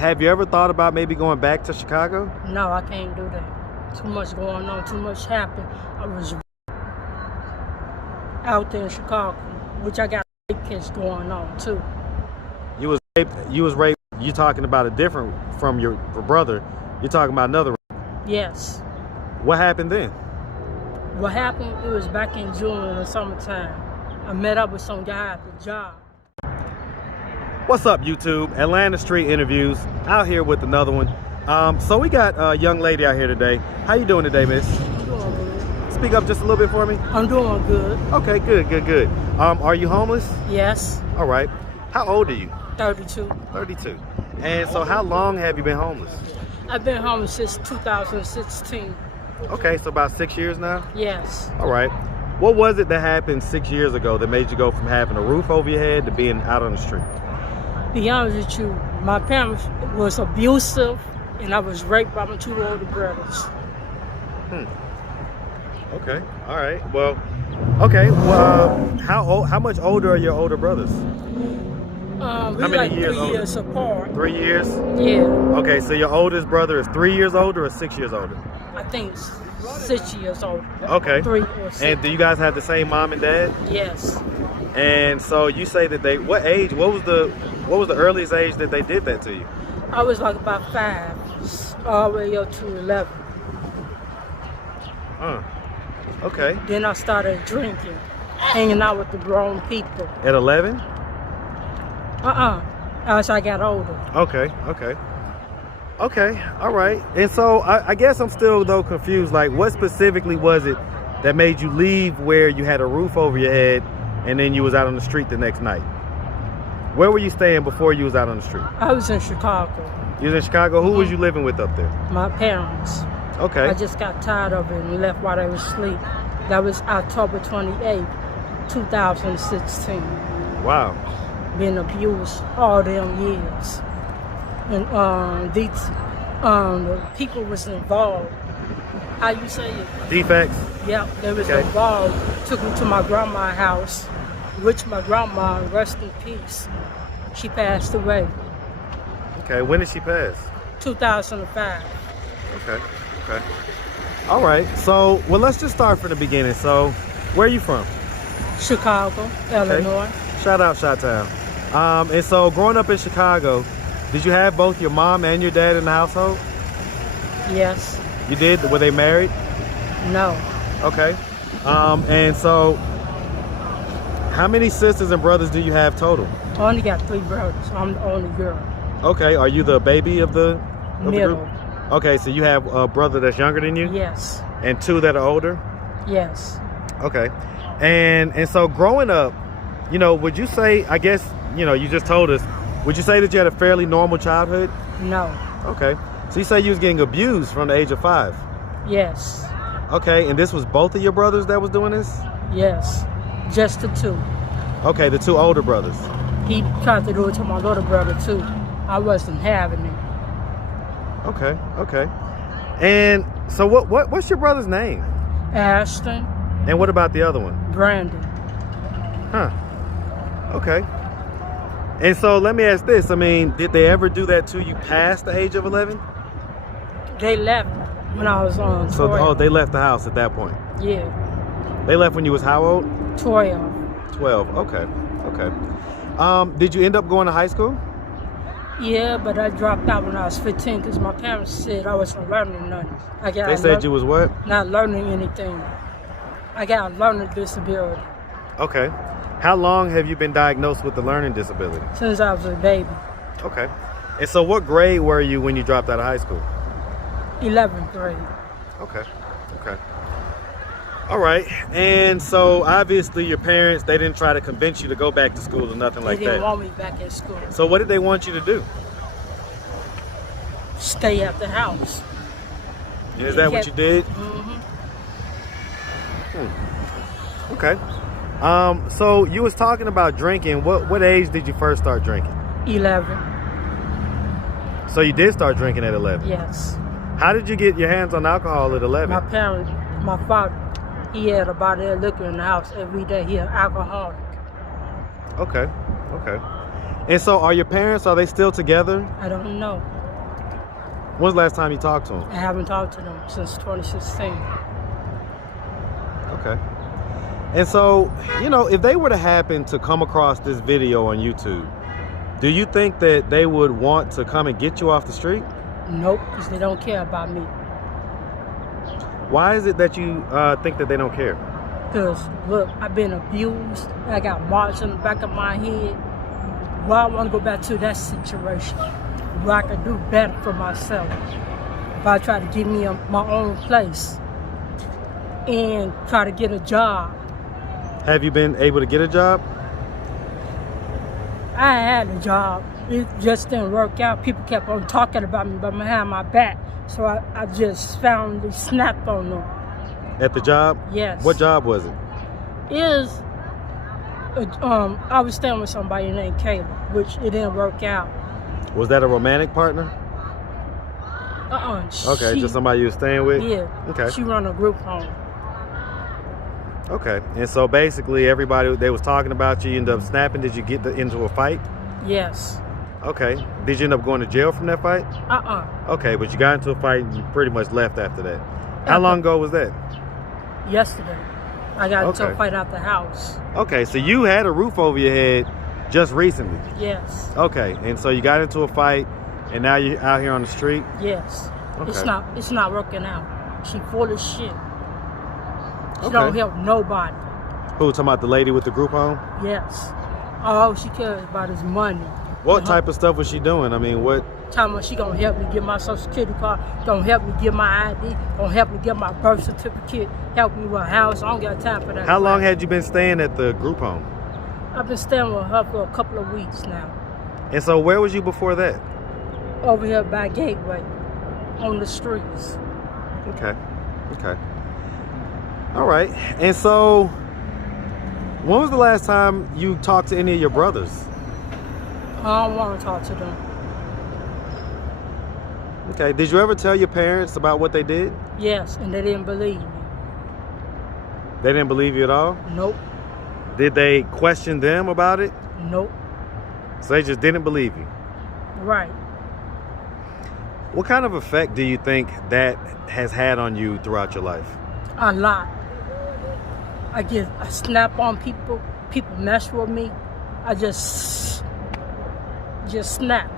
have you ever thought about maybe going back to Chicago? No, I can't do that. Too much going on, too much happened. I was out there in Chicago, which I got rape case going on too. You was raped. You was raped. You talking about a different from your brother. You're talking about another rape. Yes. What happened then? What happened, it was back in June in the summertime. I met up with some guy at the job. What's up, YouTube? Atlanta Street Interviews. Out here with another one. So we got a young lady out here today. How you doing today, miss? I'm doing good. Speak up just a little bit for me. I'm doing good. Okay, good. Are you homeless? Yes. All right. How old are you? 32. 32. And so how long have you been homeless? I've been homeless since 2016. Okay, so about 6 years now? Yes. All right. What was it that happened 6 years ago that made you go from having a roof over your head to being out on the street? Be honest with you, my parents was abusive and I was raped by my two older brothers. Okay. All right. Well, okay. Well, how much older are your older brothers? We How many like years 3 years apart. 3 years? Yeah. Okay, so your oldest brother is 3 years older or 6 years older? I think 6 years old. Okay. 3 or 6. And do you guys have the same mom and dad? Yes. And so you say that they, what age, what was the earliest age that they did that to you? I was like about 5, all the way up to 11. Okay. Then I started drinking, hanging out with the grown people. At 11? As I got older. Okay. All right. And so I guess I'm still though confused. Like, what specifically was it that made you leave where you had a roof over your head and then you was out on the street the next night? Where were you staying before you was out on the street? I was in Chicago. You was in Chicago? Who was you living with up there? My parents. Okay. I just got tired of it and left while they were asleep. That was October 28th, 2016. Wow. Been abused all them years. And the people was involved. How you say it? Defects? Yeah, they was Okay. involved. Took me to my grandma's house, which my grandma, rest in peace, she passed away. Okay, when did she pass? 2005. Okay. All right, so, well, let's just start from the beginning. So, where are you from? Chicago, Illinois. Shout out Chi-Town. And so, growing up in Chicago, did you have both your mom and your dad in the household? Yes. You did? Were they married? No. Okay. And so, how many sisters and brothers do you have total? I only got 3 brothers. I'm the only girl. Okay, are you the baby of the Middle. group? Okay, so you have a brother that's younger than you? Yes. And 2 that are older? Yes. Okay. And so growing up, you know, would you say, I guess, you know, you just told us, would you say that you had a fairly normal childhood? No. Okay. So you say you was getting abused from the age of 5? Yes. Okay, and this was both of your brothers that was doing this? Yes. Just the 2. Okay, the 2 older brothers. He tried to do it to my little brother too. I wasn't having it. Okay. And so what's your brother's name? Ashton. And what about the other one? Brandon. Huh. Okay. And so let me ask this. I mean, did they ever do that to you past the age of 11? They left when I was on 12. So, they left the house at that point? Yeah. They left when you was how old? 12. 12. Okay. Did you end up going to high school? Yeah, but I dropped out when I was 15 because my parents said I wasn't learning nothing. They said you was what? Not learning anything. I got a learning disability. Okay. How long have you been diagnosed with the learning disability? Since I was a baby. Okay. And so what grade were you when you dropped out of high school? 11th grade. Okay. All right. And so obviously your parents, they didn't try to convince you to go back to school or nothing like that. They didn't want me back at school. So what did they want you to do? Stay at the house. Is that what you did? Mm-hmm. Okay. So you was talking about drinking. What age did you first start drinking? 11. So you did start drinking at 11? Yes. How did you get your hands on alcohol at 11? My parents, my father, he had a bottle of liquor in the house every day. He an alcoholic. Okay. And so are your parents, are they still together? I don't know. When's the last time you talked to them? I haven't talked to them since 2016. Okay. And so, you know, if they were to happen to come across this video on YouTube, do you think that they would want to come and get you off the street? Nope, because they don't care about me. Why is it that you think that they don't care? Because, look, I've been abused. I got marks on the back of my head. Why I want to go back to that situation where I could do better for myself. If I try to give me my own place and try to get a job. Have you been able to get a job? I had a job. It just didn't work out. People kept on talking about me, but behind my back. So I just found snapped on them. At the job? Yes. What job was it? I was staying with somebody named Caleb, which it didn't work out. Was that a romantic partner? Okay, just somebody you were staying with? Yeah. Okay. She run a group home. Okay. And so basically everybody, they was talking about you, you ended up snapping. Did you get into a fight? Yes. Okay. Did you end up going to jail from that fight? Okay, but you got into a fight and you pretty much left after that. How long ago was that? Yesterday. I got into a fight out the house. Okay, so you had a roof over your head just recently? Yes. Okay, and so you got into a fight and now you're out here on the street? Yes. Okay. It's not working out. She full of shit. She don't help nobody. Who, talking about the lady with the group home? Yes. All she cares about is money. What type of stuff was she doing? I mean, what? Talking about she gonna help me get my social security card, gonna help me get my ID, gonna help me get my birth certificate, help me with a house. I don't got time for that. How long had you been staying at the group home? I've been staying with her for a couple of weeks now. And so where was you before that? Over here by Gateway, on the streets. Okay. All right. And so when was the last time you talked to any of your brothers? I don't want to talk to them. Okay. Did you ever tell your parents about what they did? Yes, and they didn't believe me. They didn't believe you at all? Nope. Did they question them about it? Nope. So they just didn't believe you? Right. What kind of effect do you think that has had on you throughout your life? A lot. I snap on people. People mess with me. I just snap.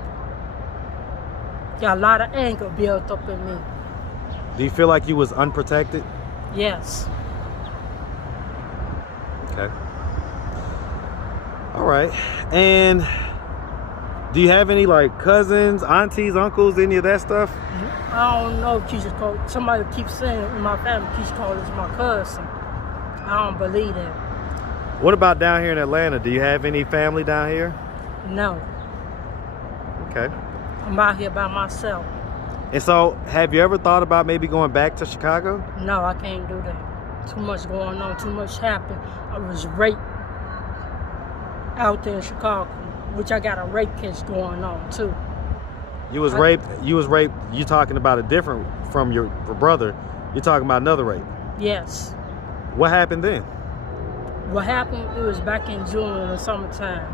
Got a lot of anger built up in me. Do you feel like you was unprotected? Yes. Okay. All right. And do you have any like cousins, aunties, uncles, any of that stuff? I don't know if you just call, somebody keeps saying in my family, keeps calling this my cousin. I don't believe that. What about down here in Atlanta? Do you have any family down here? No. Okay. I'm out here by myself. And so have you ever thought about maybe going back to Chicago? No, I can't do that. Too much going on, too much happened. I was raped out there in Chicago, which I got a rape case going on too. You was raped. You talking about a different from your brother. You're talking about another rape. Yes. What happened then? What happened, it was back in June in the summertime.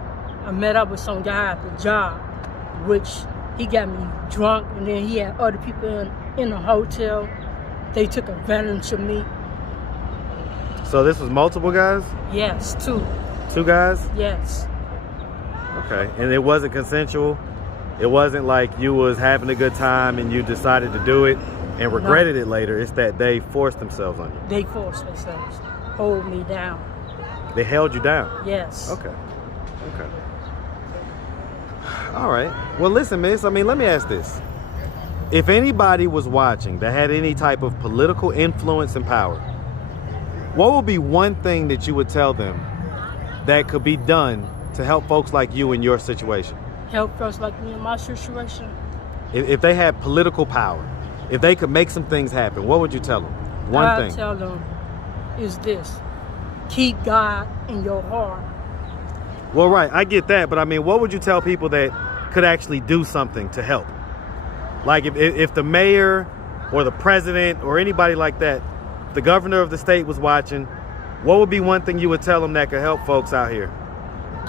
I met up with some guy at the job, which he got me drunk, and then he had other people in the hotel. They took advantage of me. So this was multiple guys? Yes, two. Two guys? Yes. Okay, and it wasn't consensual? It wasn't like you was having a good time and you decided to do it and regretted it later. It's that they forced themselves on you. They forced themselves. Hold me down. They held you down? Yes. Okay. All right. Well, listen, miss, I mean, let me ask this. If anybody was watching that had any type of political influence and power, what would be one thing that you would tell them that could be done to help folks like you in your situation? Help folks like me in my situation? If they had political power, if they could make some things happen, what would you tell them? One thing. I'd tell them is this: keep God in your heart. Well, right, I get that, but I mean, what would you tell people that could actually do something to help? Like if the mayor or the president or anybody like that, the governor of the state was watching, what would be one thing you would tell them that could help folks out here?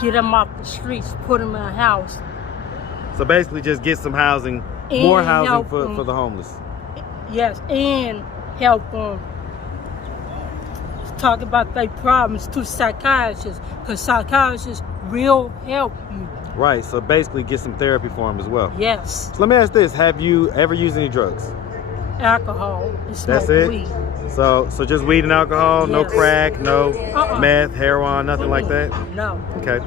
get them off the streets, put them in a house. So basically just get some housing, And more housing help for them. the homeless. Yes, and help them talk about their problems to psychiatrists, because psychiatrists will help you. Right, so basically get some therapy for them as well. Yes, So let me ask this, have you ever used any drugs? alcohol and smoke That's it? weed. So just weed and alcohol, no Yes. crack, no meth, heroin, nothing Mm-mm. like that? No, Okay.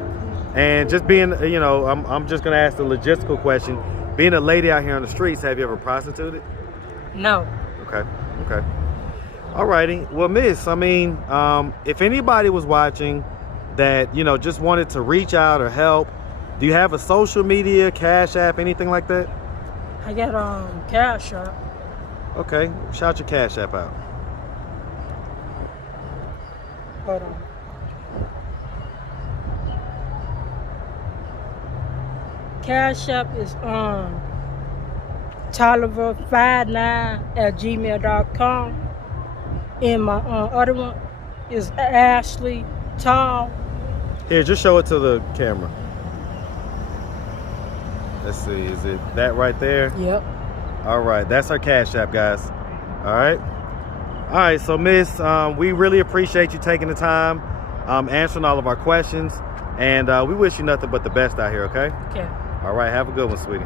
And just being, you know, I'm just gonna ask the logistical question. Being a lady out here on the streets, have you ever prostituted? no. Okay. Alrighty. Well, Miss, I mean, if anybody was watching that, you know, just wanted to reach out or help, do you have a social media, Cash App, anything like that? I got Cash App. Okay. Shout your Cash App out. Hold on. Cash App is Tolliver59@gmail.com. And my other one is Ashley Tall. Here, just show it to the camera. Let's see, is it that right there? Yep. All right, that's our Cash App, guys. All right. So Miss, we really appreciate you taking the time, answering all of our questions, and we wish you nothing but the best out here, okay? Okay. All right, have a good one, sweetie.